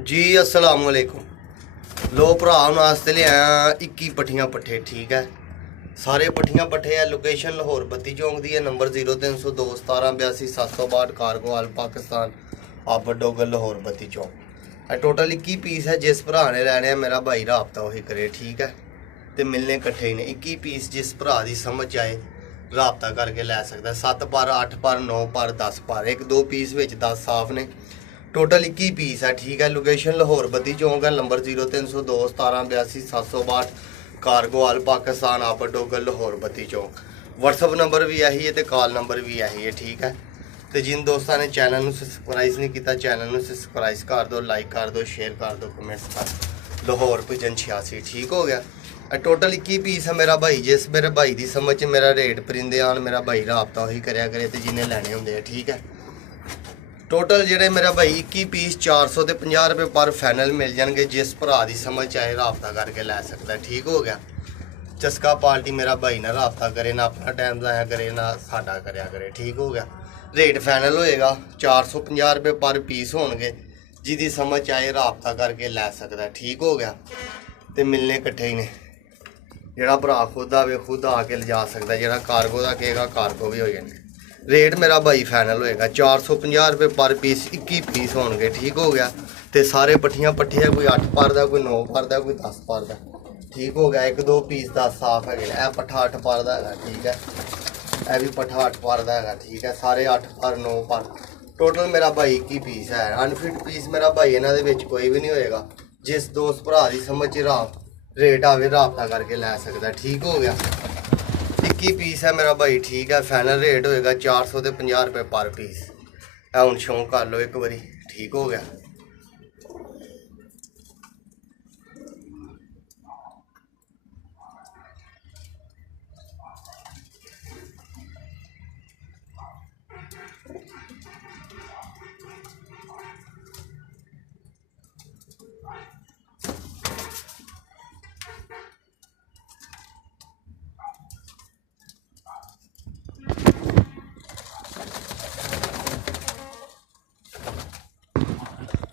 ਜੀ, ਅਸਲਾਮ ਵਾਲੇਕੁਮ ਲੋ ਭਰਾ ਵਾਸਤੇ ਲਿਆਇਆ 21 ਪੱਠੀਆਂ ਪੱਠੇ, ਠੀਕ ਹੈ? ਸਾਰੇ ਪੱਠੀਆਂ ਪੱਠੇ ਆ ਲੋਕੇਸ਼ਨ ਲਾਹੌਰ, ਬੱਤੀ ਚੌਂਕ ਦੀ ਹੈ, ਨੰਬਰ 0302 1782 ਕਾਰਗੋਵਾਲ ਪਾਕਿਸਤਾਨ ਆਬਰ ਡੋਗਰ ਲਾਹੌਰ, ਬੱਤੀ ਚੌਂਕ। ਇਹ ਟੋਟਲ 21 ਪੀਸ ਹੈ, ਜਿਸ ਭਰਾ ਨੇ ਲੈਣੇ ਆ, ਮੇਰਾ ਭਾਈ ਰਾਬਤਾ ਉਹੀ ਕਰੇ, ਠੀਕ ਹੈ? ਤੇ ਮਿਲਨੇ ਇਕੱਠੇ ਹੀ ਨੇ। 21 ਪੀਸ ਜਿਸ ਭਰਾ ਦੀ ਸਮਝ ਆਏ, ਰਾਬਤਾ ਕਰਕੇ ਲੈ ਸਕਦਾ। 7 ਪਰ 8 ਪਰ 9 ਪਰ 10 ਪਰ। ਇੱਕ ਦੋ ਪੀਸ ਵਿੱਚ 10 ਸਾਫ਼ ਨੇ। ਟੋਟਲ 21 ਪੀਸ ਹੈ ਠੀਕ ਹੈ ਲੋਕੇਸ਼ਨ ਲਾਹੌਰ, ਬੱਦੀ ਚੌਂਕ ਹੈ ਨੰਬਰ 0302 1782 762 ਕਾਰਗੋਵਾਲ ਪਾਕਿਸਤਾਨ ਆਪਰ ਡੋਗਲ, ਲਾਹੌਰ ਬੱਤੀ ਚੌਂਕ। WhatsApp ਨੰਬਰ ਵੀ ਇਹੀ ਹੈ ਤੇ ਕਾਲ ਨੰਬਰ ਵੀ ਇਹੀ ਹੈ, ਠੀਕ ਹੈ ਤੇ ਜਿਨ ਦੋਸਤਾਂ ਨੇ ਚੈਨਲ ਨੂੰ ਸਬਸਕ੍ਰਾਈਬ ਨਹੀਂ ਕੀਤਾ ਚੈਨਲ ਨੂੰ ਸਬਸਕ੍ਰਾਈਬ ਕਰ ਦਿਓ ਲਾਈਕ ਕਰ ਦਿਓ ਸ਼ੇਅਰ ਕਰ ਦਿਓ ਕਮੈਂਟਸ ਕਰ ਦਿਓ। ਲਾਹੌਰ ਭਜਨ 86 ਠੀਕ ਹੋ ਗਿਆ। ਟੋਟਲ 21 ਪੀਸ ਹੈ ਮੇਰਾ ਭਾਈ, ਜਿਸ ਮੇਰੇ ਭਾਈ ਦੀ ਸਮਝ ਚ ਮੇਰਾ ਰੇਟ ਪਰਿੰਦੇ ਆਣ, ਮੇਰਾ ਭਾਈ ਰਾਬਤਾ ਉਹੀ ਕਰਿਆ ਕਰੇ ਤੇ ਜਿਹਨੇ ਲੈਣੇ ਹੁੰਦੇ ਆ, ਠੀਕ ਹੈ ਟੋਟਲ ਜਿਹੜੇ ਮੇਰਾ ਭਾਈ 21 ਪੀਸ 400 ਤੇ 50 ਰੁਪਏ ਪਰ ਫਾਈਨਲ ਮਿਲ ਜਾਣਗੇ, ਜਿਸ ਭਰਾ ਦੀ ਸਮਝ ਚਾਹੇ ਰਾਬਤਾ ਕਰਕੇ ਲੈ ਸਕਦਾ, ਠੀਕ ਹੋ ਗਿਆ। ਚਸਕਾ ਪਾਰਟੀ ਮੇਰਾ ਭਾਈ ਨਾਲ ਰਾਬਤਾ ਕਰੇ, ਨਾ ਆਪਣਾ ਟਾਈਮ ਲਾਇਆ ਕਰੇ, ਨਾ ਸਾਡਾ ਕਰਿਆ ਕਰੇ, ਠੀਕ ਹੋ ਗਿਆ। ਰੇਟ ਫਾਈਨਲ ਹੋਏਗਾ 450 ਰੁਪਏ ਪਰ ਪੀਸ ਹੋਣਗੇ, ਜਿਹਦੀ ਸਮਝ ਚ ਆਏ ਰਾਬਤਾ ਕਰਕੇ ਲੈ ਸਕਦਾ, ਠੀਕ ਹੋ ਗਿਆ। ਤੇ ਮਿਲਨੇ ਇਕੱਠੇ ਹੀ ਨੇ। ਜਿਹੜਾ ਭਰਾ ਖੁਦ ਆਵੇ, ਖੁਦ ਆ ਕੇ ਲਿਜਾ ਸਕਦਾ, ਜਿਹੜਾ ਕਾਰਗੋ ਦਾ ਕਹੇਗਾ ਕਾਰਗੋ ਵੀ ਹੋ ਜਾਣਗੇ ਰੇਟ ਮੇਰਾ ਭਾਈ ਫਾਈਨਲ ਹੋਏਗਾ। 450 ਰੁਪਏ ਪਰ ਪੀਸ 21 ਪੀਸ ਹੋਣਗੇ, ਠੀਕ ਹੋ ਗਿਆ? ਤੇ ਸਾਰੇ ਪੱਠੀਆਂ ਪੱਠੀਆਂ, ਕੋਈ 8 ਪਰ ਦਾ, ਕੋਈ 9 ਪਰ ਦਾ, ਕੋਈ 10 ਪਰ ਦਾ। ਠੀਕ ਹੋ ਗਿਆ, ਇੱਕ ਦੋ ਪੀਸ ਦਾ ਸਾਫ਼ ਹੈਗੇ ਇਹ ਪੱਠਾ 8 ਪਰ ਦਾ ਹੈਗਾ, ਠੀਕ ਹੈ? ਇਹ ਵੀ ਪੱਠਾ 8 ਪਰ ਦਾ ਹੈਗਾ, ਠੀਕ ਹੈ? ਸਾਰੇ 8 ਪਰ 9 ਪਰ ਟੋਟਲ ਮੇਰਾ ਭਾਈ 21 ਪੀਸ ਹੈ। ਅਨਫਿਟ ਪੀਸ ਮੇਰਾ ਭਾਈ ਇਹਨਾਂ ਦੇ ਵਿੱਚ ਕੋਈ ਵੀ ਨਹੀਂ ਹੋਏਗਾ। ਜਿਸ ਦੋਸਤ ਭਰਾ ਦੀ ਸਮਝ ਚ ਰਾਬ ਰੇਟ ਆਵੇ, ਰਾਬਤਾ ਕਰਕੇ ਲੈ ਸਕਦਾ, ਠੀਕ ਹੋ ਗਿਆ? 21 ਪੀਸ ਹੈ ਮੇਰਾ ਭਾਈ? ਠੀਕ ਹੈ ਫਾਈਨਲ ਰੇਟ ਹੋਏਗਾ 400 ਤੇ 50 ਰੁਪਏ ਪਰ ਪੀਸ ਇਹ ਹੁਣ ਸ਼ੌਂਕ ਕਰ ਲਓ ਇੱਕ ਵਾਰੀ। ਠੀਕ ਹੋ ਗਿਆ।